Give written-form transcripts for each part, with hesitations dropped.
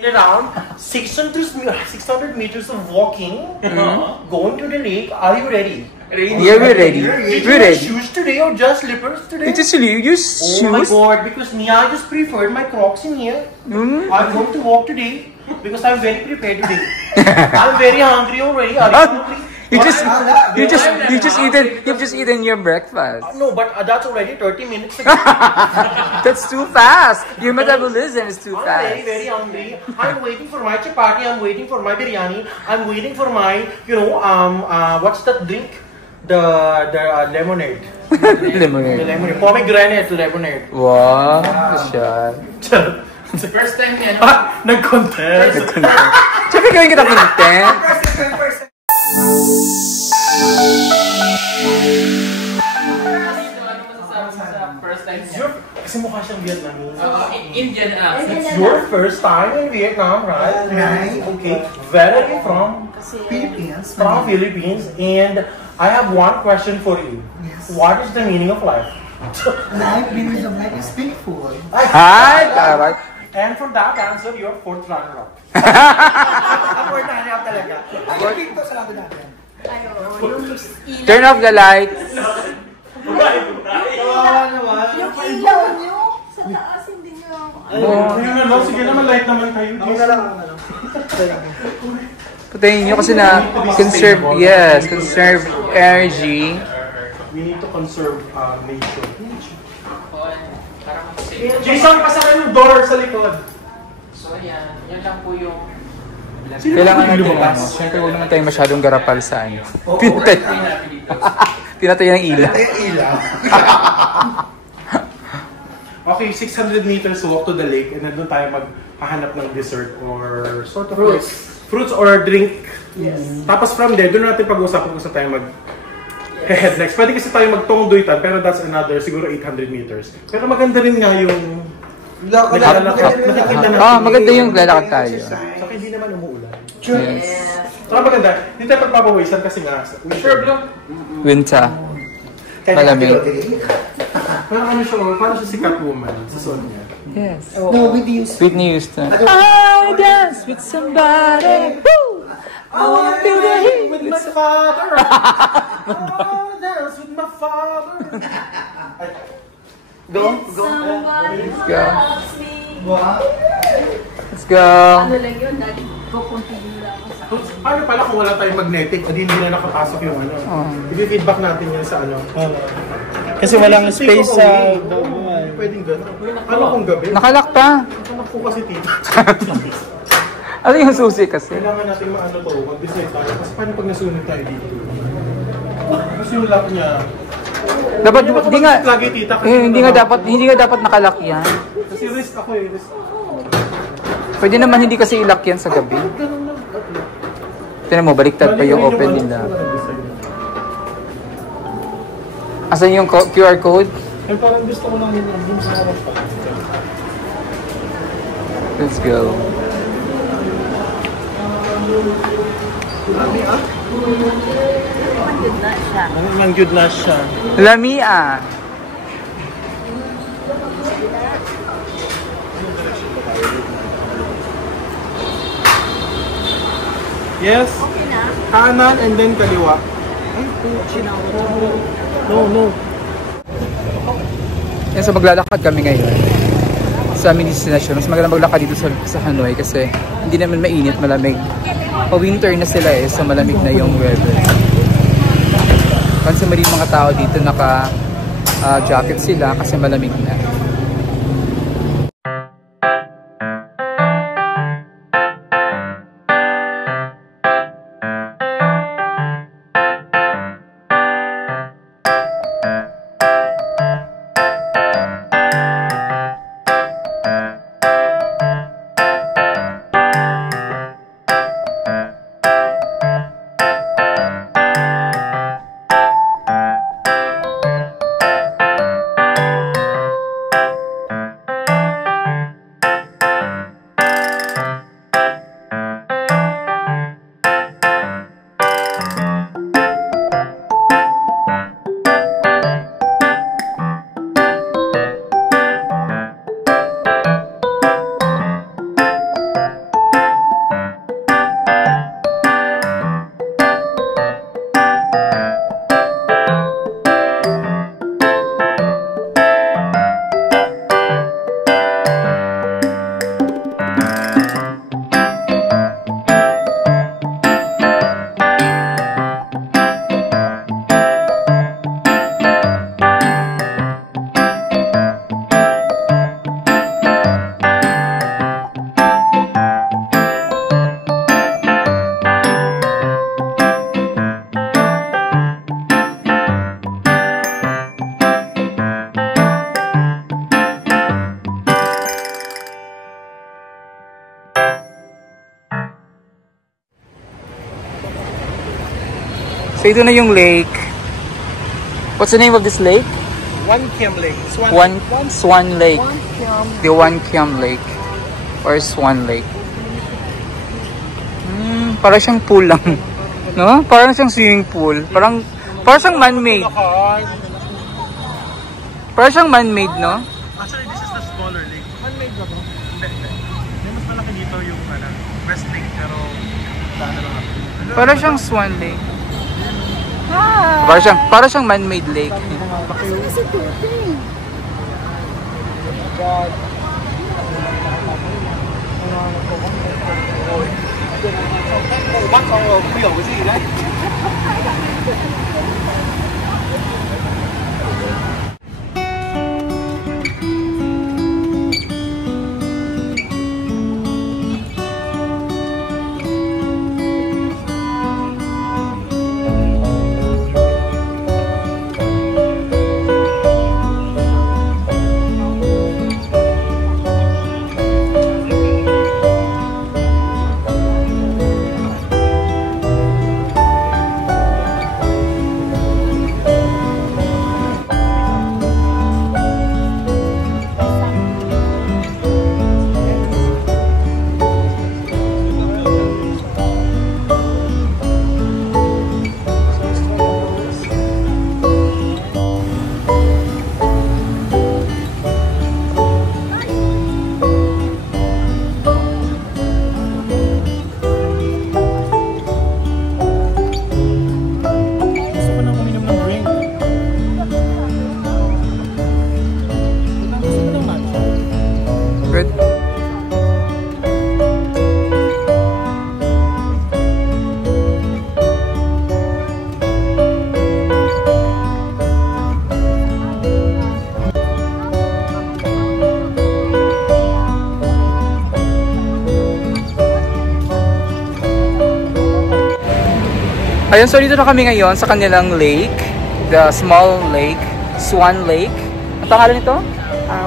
Around 600 meters of walking, going to the lake. Are you ready? Yeah, we're ready. Did you wear shoes today or just slippers today? It's just you use shoes. Oh my god, because Nia just preferred my Crocs in here. I'm going to walk today because I'm very prepared today. I'm very hungry already. Are you hungry? You've just eaten your breakfast. No, but that's already 30 minutes ago. That's too fast. Your metabolism is too I'm fast. very hungry. I'm waiting for my chapati. I'm waiting for my biryani. I'm waiting for my, what's that drink? The lemonade. Lemonade. The lemonade. Pomegranate lemonade. Wow, shot. First time yan. Nag-contest. Siyempre gawin kita content. First time Kasi mukha siyang Vietnamese. Indian accent. It's your first time in Vietnam, right? Right. Okay. Where are you from? Philippines. From Philippines. And I have one question for you. Yes. What is the meaning of life? Life, meaning of life is painful. Hi, taray. And for that answer, you're fourth runner-up. Fourth runner-up talaga. Ay, dito sa labi natin. Turn off the lights. Yung ilaw nyo, sa taas hindi nyo. Sige naman, light naman kayo. Patayin nyo kasi na conserve energy. We need to conserve nature. Para mag-save. Jason, pasakan yung door sa likod. So yan lang po yung Kailangan natin siyempre huwag naman tayong masyadong garapal sa ano. Pinatay ng ilaw. Okay, 600 meters walk to the lake and nandun tayo maghahanap ng dessert or sort of fruits or drink. Yes. Tapos from there, doon natin pag-usapan kung saan tayo head next. Pwede kasi tayo magtongduitan pero that's another siguro 800 meters. Pero maganda rin nga yung Maganda yung lalakad tayo. Saka hindi naman umuulan. Yes. Saka maganda, hindi tayo pagpapawisan kasi nga sure bro. Winter. Malamig. Parang ano siya, parang siya si Catwoman sa song niya. Yes. No, Whitney Houston. I dance with somebody. Woo! I wanna feel the heat with my father. I wanna dance with my father. Go. Let's go. Let's go. Ano lang yun, nag-continue lang ako sa Paano pala kung wala tayong magnetic, hindi na nakapasok yung ano. I-feedback natin yan sa ano. Kasi walang space sa Pwedeng gano'n. Ano kung gabi? Nakalak pa. Nakalak po kasi tita. Ano yung susi kasi? Kailangan natin maano to, mag-decide tayo. Kasi paano pag nasunog tayo dito? Kasi yung lock niya. Dapat hindi nga lagi tita. hindi nga dapat nakalak yan. Kasi risk ako eh. Risk. Pwede naman hindi kasi ilak yan sa gabi. Tignan mo, baliktad pa yung open nila. Asan yung QR code? Ay, parang gusto ko lang yung sa harap pa. Let's go. Mangyud na siya. Lamia. Yes. Kanan and then kaliwa. Ay, no. Yan, so maglalakad kami ngayon sa aming destination. Mas maganda maglakad dito sa Hanoi kasi hindi naman mainit, malamig. Pa-winter na sila so malamig na yung weather. Pansin mo rin mga tao dito naka-jacket sila kasi malamig na. So ito na yung lake. What's the name of this lake? One Kiem Lake. Swan Lake. The One Kiem Lake. Or Swan Lake. Para siyang pool lang. No? Parang siyang swimming pool. Parang siyang man-made. Parang siyang man-made, no? Actually, this is the smaller lake. Man-made ba to? Hindi. May mas malaki dito yung West Lake, pero saan na lang ako. Para siyang Swan Lake. Para siyang man-made lake. Asan si Tuting? Bắt con rồi, biểu cái gì đấy? Ayun, so dito na kami ngayon sa kanilang lake, the small lake, Swan Lake. Ang pangalan nito?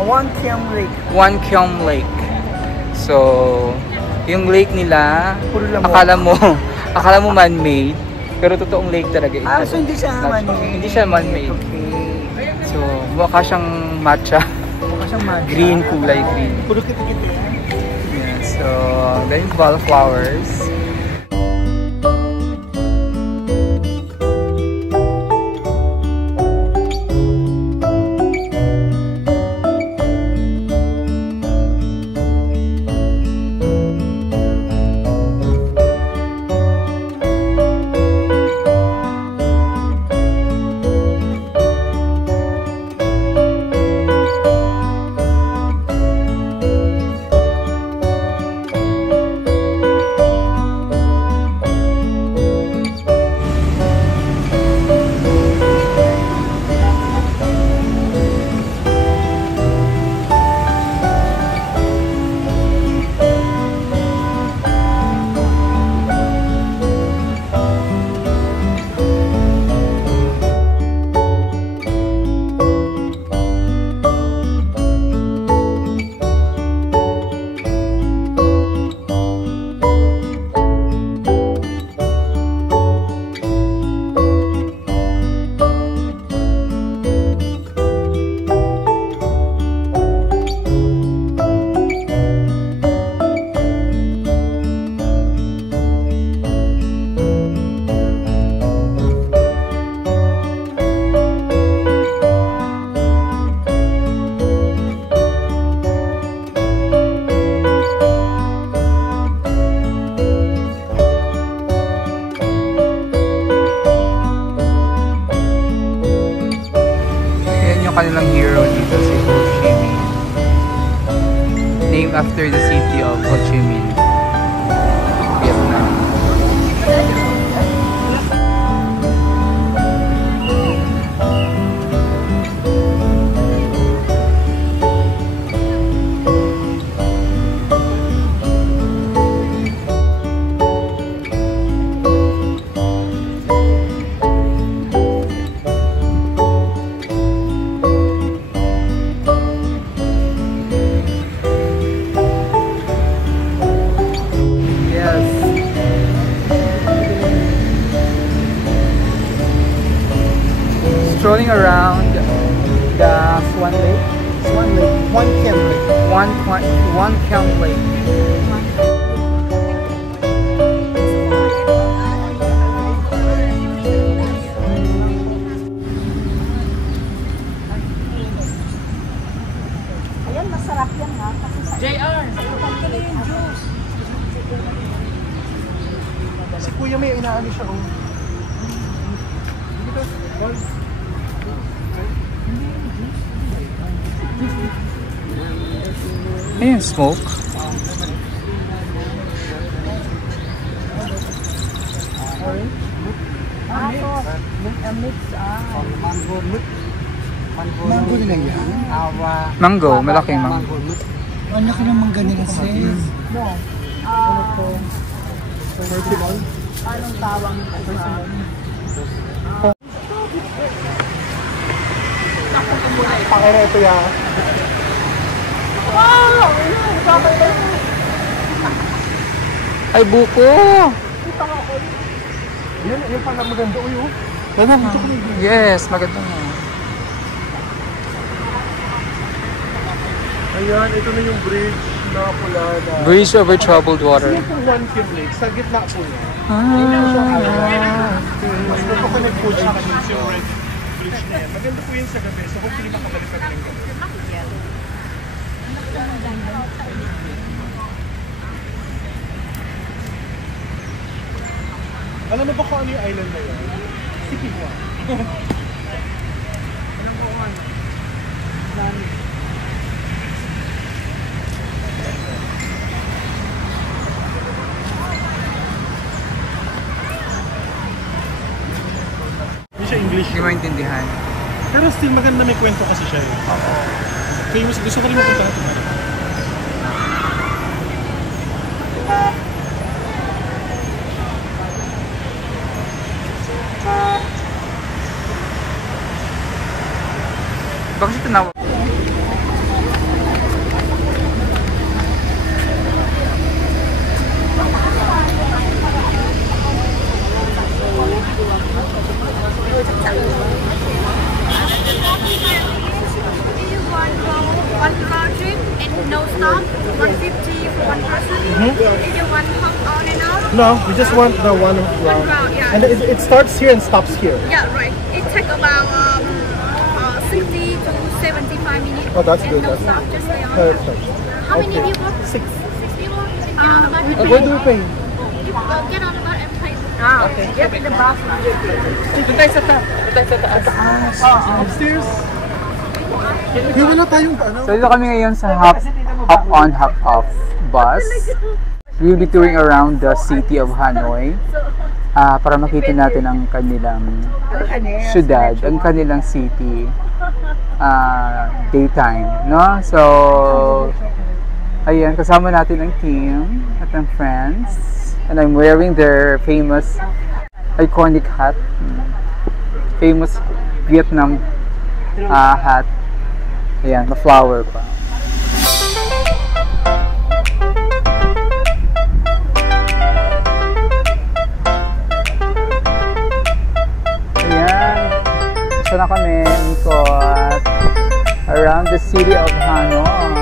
One Kiem Lake. One Kiem Lake. So, yung lake nila, Puro lamok. akala mo man-made, pero totoong lake talaga ito. So hindi siya man-made? Hindi siya man-made. Okay. So, mukha siyang matcha. Mukha siyang matcha. Green, kulay green. Puro kita-kita yan. Yeah, so, then wildflowers. strolling around the Swan Lake. One Ken Lake. One Count Lake. Ayan, masarap yan ha. Kasi sa JR! pagkakala yung juice. Si Kuya may inaano siya, oh. Ayan, smoke. Mango nila yan. Mango, malaking mango. Ang laki ng mangga nila sis. Anong tawang Pakira ito yan. Ay, buko! Yan pala maganda, uy, oh. Yes, maganda nga. Ayan, ito na yung bridge na pula na... Bridge over troubled water. Ito yung One Ken Lake, sa gitna po yan. Mas napakonect po siya. Yung red bridge na yan. Maganda po yun sa gabi. So hopefully makabalik kami ng gabi. Alam mo ba kung ano yung island na yun? Sikiwa. Alam mo kung ano? Hindi siya English. Hindi maintindihan. Pero still maganda, may kwento kasi siya eh. Famous, gusto ko rin mapunta. Bakit siya tinawag? one round trip and no stop, 150 for one person. Did you want hop on and off? No, we just want the one One round. round, yeah. And it starts here and stops here. Yeah, right. It takes about 60 to 75 minutes. Oh, that's and good, no that's stop, just stay on. Perfect. How many Okay. people? 6. 6 people? Get on the bus. Where do we pay? Get on the bus and pay. Ah, okay. Get in the bus. Upstairs? Hey, wala tayong ano. So dito kami ngayon sa hop on, hop off bus. We will be touring around the city of Hanoi para makita natin ang kanilang syudad, ang kanilang city daytime, no? So ayan, kasama natin ang team at ang friends, and I'm wearing their famous iconic hat, famous Vietnam hat. Ayan, ma-flower pa. Ayan. Isa na kami, ikot around the city of Hanoi.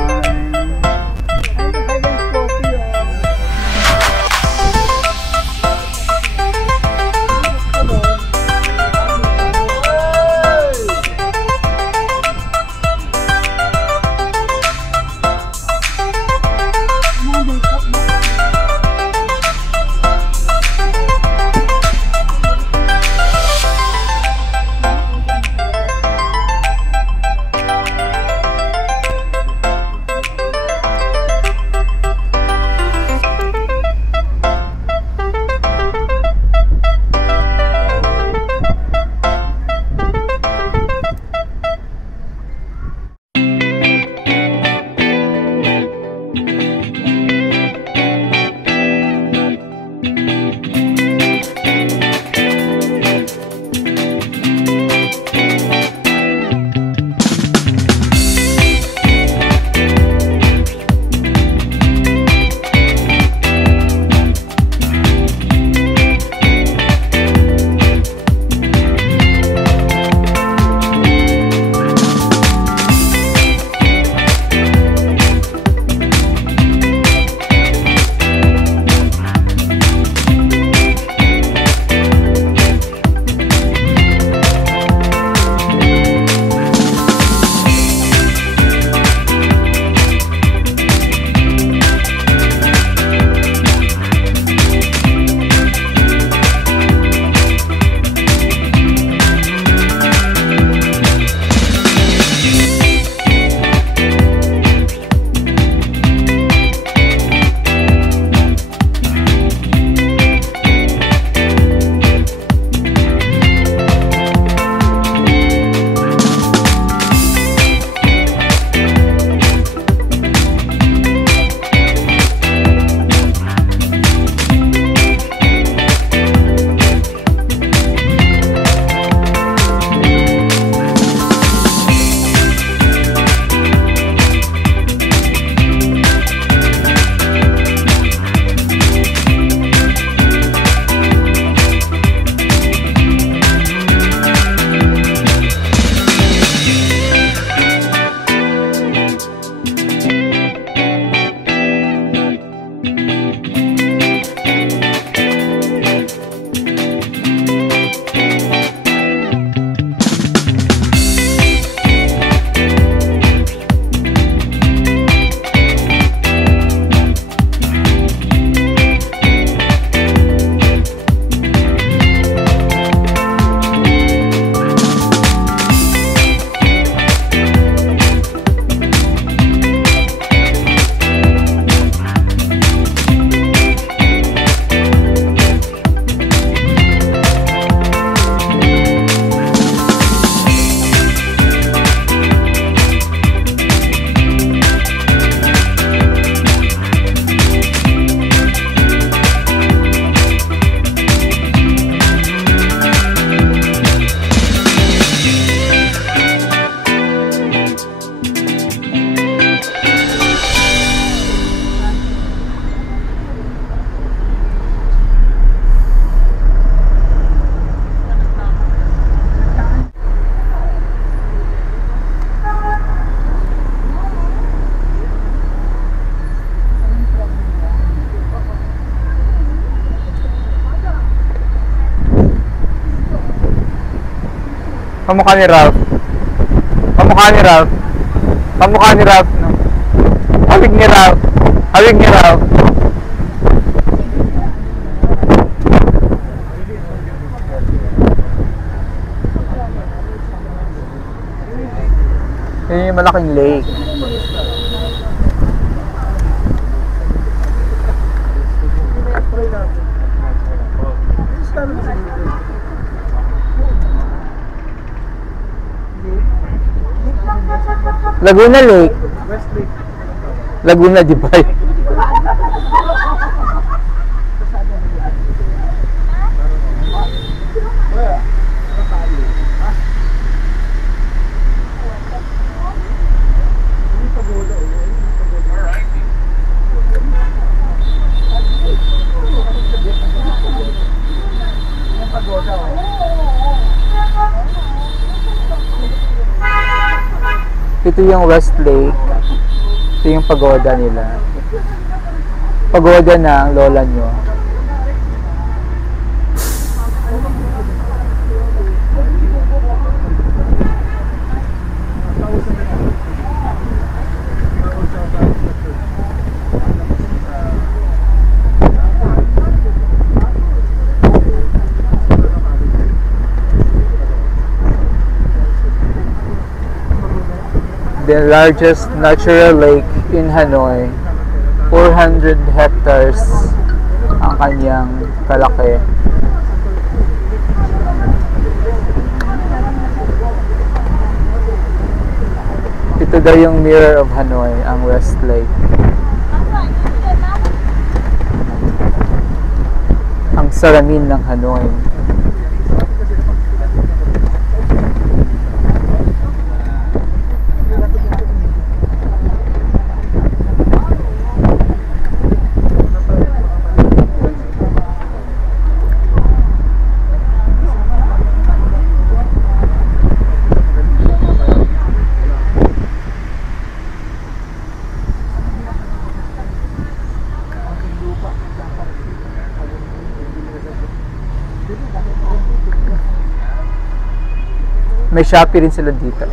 Kamukha ni Ralph. Kamukha ni Ralph. Kamukha ni Ralph, no? Hawig ni Ralph. Hawig ni Ralph. Yun yung malaking lake. Laguna Lake. West Lake. Laguna, di ba? Ito yung West Lake. Ito yung pagoda nila. Pagoda ng lola nyo. The largest natural lake in Hanoi, 400 hectares ang kanyang kalaki. Ito daw yung mirror of Hanoi, ang West Lake. Ang salamin ng Hanoi. May Shopee rin sila dito.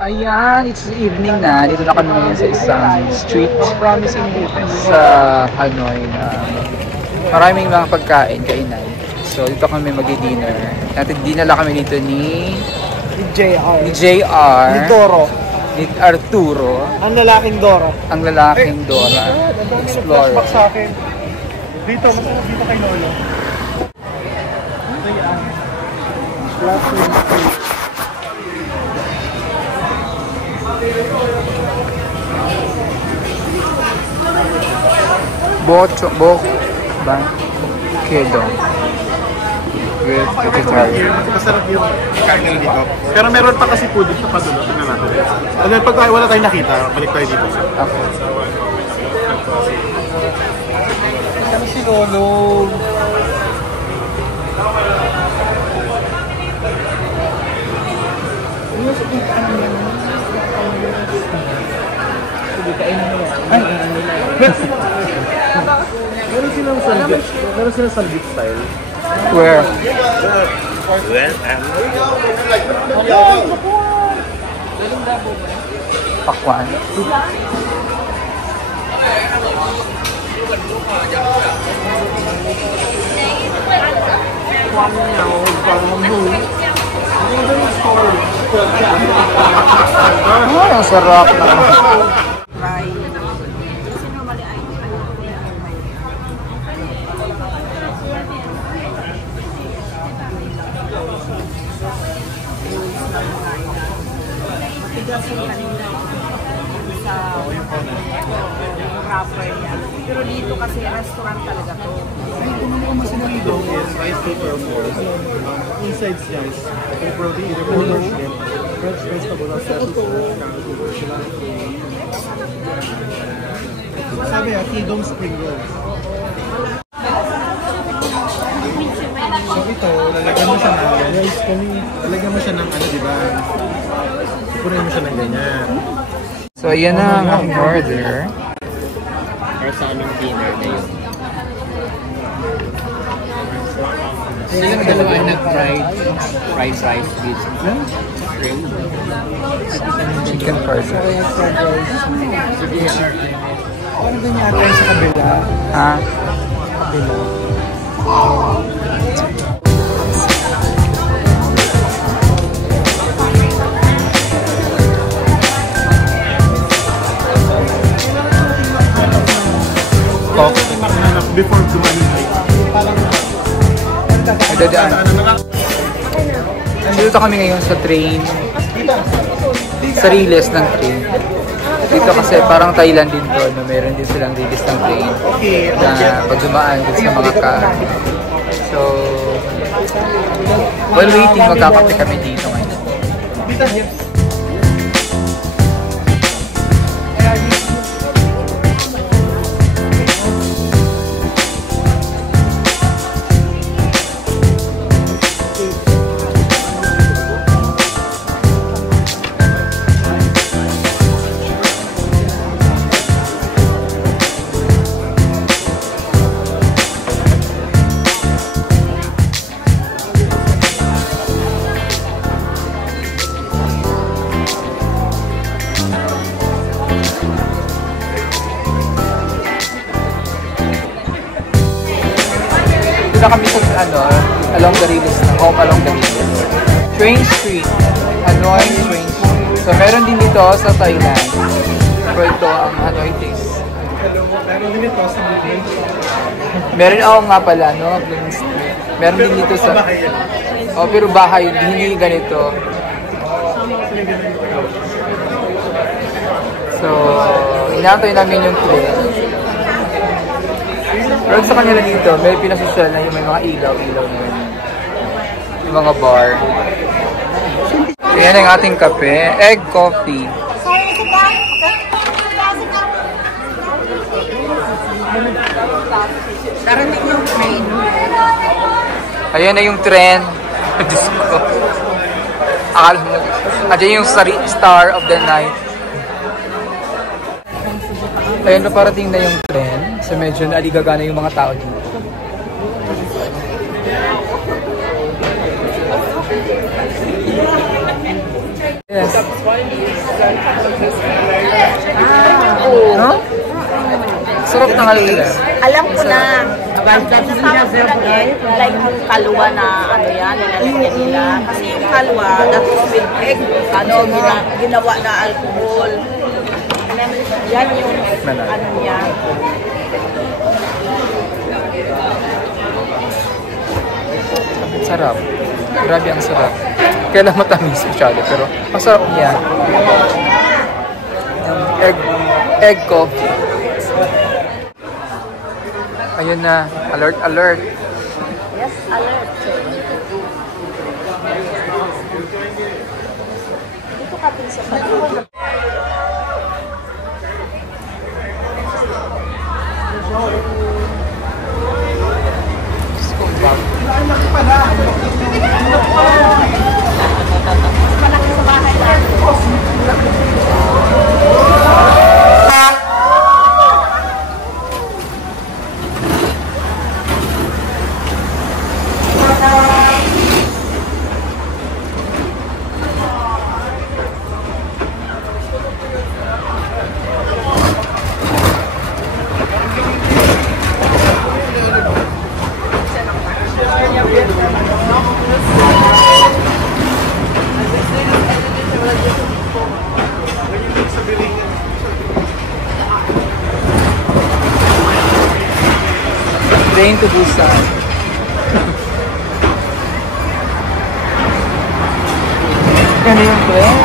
Ayan, it's evening na. Dito na kami ngayon sa isang street sa Hanoi na maraming mga pagkain, kainan. So, dito kami mag-dinner. Dinala kami dito ni JR. JR. Ni Doro. Ni Arturo. Ang lalaking Doro. Ang lalaking Dora. Explorer. Flashback sa akin. Dito, masarap dito kay Lolo. Bok ba? Kedo. With vegetarian. Masarap yung kain nila dito. Pero meron pa kasi food sa padulo. Tingnan natin. And then pag wala tayong nakita, balik tayo dito. Okay. Ano si Lolo? Meron silang salbit. Meron silang salbit style. Where? Pakwan. Ang sarap na. Pero dito kasi restaurant talaga to. Dong is rice paper balls. Insides niya is protein, either pork or shrimp, fresh vegetable or sabi niya, Kidong spring rolls. So ito, lalagyan mo siya ng lalagyan mo siya ng ano, di ba? Pupunin mo siya ng ganyan. So, ayan na ang aking order. Para sa aming dinner na yun. Silang dalawa na fried rice with shrimp. Chicken first. Ano ba niya rin sa kabila? Ha? Before dumating. Dito kami ngayon sa train. Sa riles ng train. Dito kasi parang Thailand din to, no? Meron din silang riles ng train na pag dumaan din sa mga car. So, while waiting, magkakape kami dito ngayon. Dito kami sa along the riles, home along the riles. Train Street, Hanoi Train Street. So meron din dito sa Thailand. Pero ito ang Hanoi Taste. Meron din ito sa Blooming. Meron ako nga pala, no? Blooming Street. Meron din dito sa... Oh, pero bahay, hindi ganito. So, inaantay namin yung train. Pero sa kanila dito, may pinasosyal na yung may mga ilaw-ilaw na yun. Yung mga bar. Ayan ang ating kape. Egg coffee. Karating yung train. Ayan na yung trend. Diyos ko. Akala mo. Ayan yung star of the night. Ayun na parating na yung trend. So medyo naaligagana yung mga tao dito. Yes. mga lila. Alam ko na. Nasama ko lang like yung kalwa na ano yan, nilalagyan nila. Kasi yung kalwa, that is with egg, ginawa na alcohol. Yan yung ano niya. Sarap. Grabe ang sarap. Kailan matamis masyado, pero masarap niya. Yung egg ko. Ayun na. Alert, alert. Yes, alert. Dito ka din sa pag-ibig. Malaki sa bahay lang. Train to Busan. Ano yung train?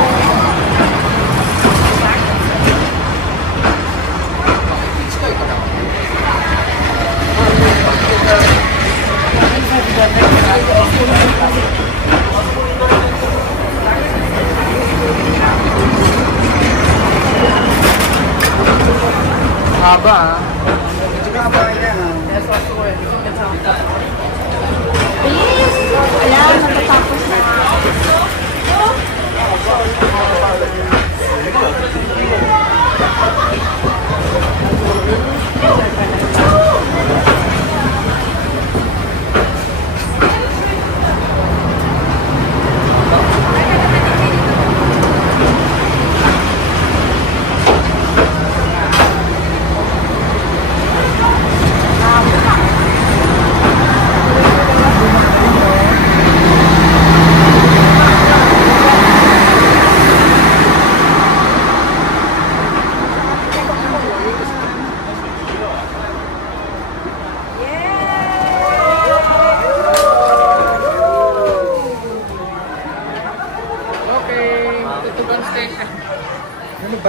Haba ah. Alam, natatapos na.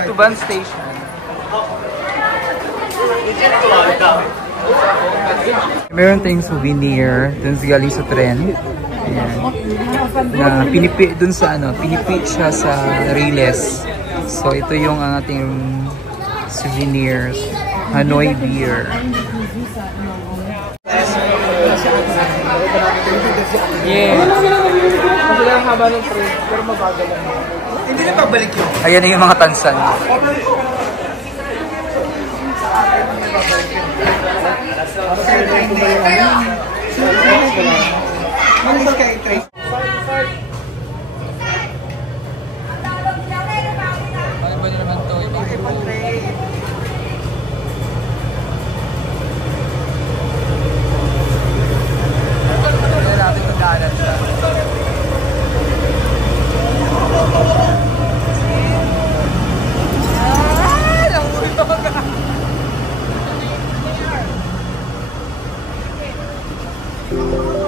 Tuban Station. Meron tayong souvenir dun galing sa tren. Ayan. Na pinipi dun sa ano, pinipi siya sa Riles. So ito yung ating souvenirs. Hanoi beer. Yeah. Kasi lang haba ng train, pero mabagal lang. Hindi na pabalik yun. Ayan na yung mga tansan. Ano ba naman to? Ano natin kung daanan siya. Thank you.